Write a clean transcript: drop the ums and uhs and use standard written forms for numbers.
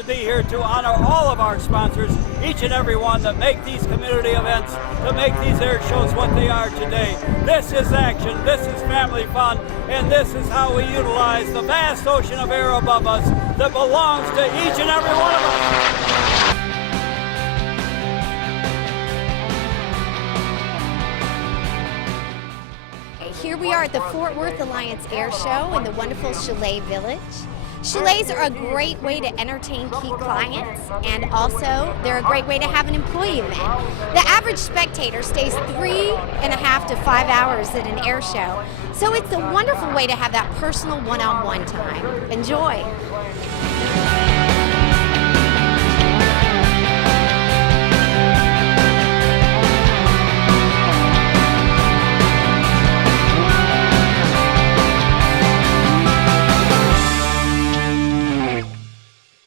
to be here to honor all of our sponsors, each and every one that make these community events, that make these air shows what they are today. This is action, this is family fun, and this is how we utilize the vast ocean of air above us that belongs to each and every one of us. Here we are at the Fort Worth Alliance Air Show in the wonderful Chalet Village. Chalets are a great way to entertain key clients, and also they're a great way to have an employee event. The average spectator stays 3.5 to 5 hours at an air show, so it's a wonderful way to have that personal one-on-one time. Enjoy.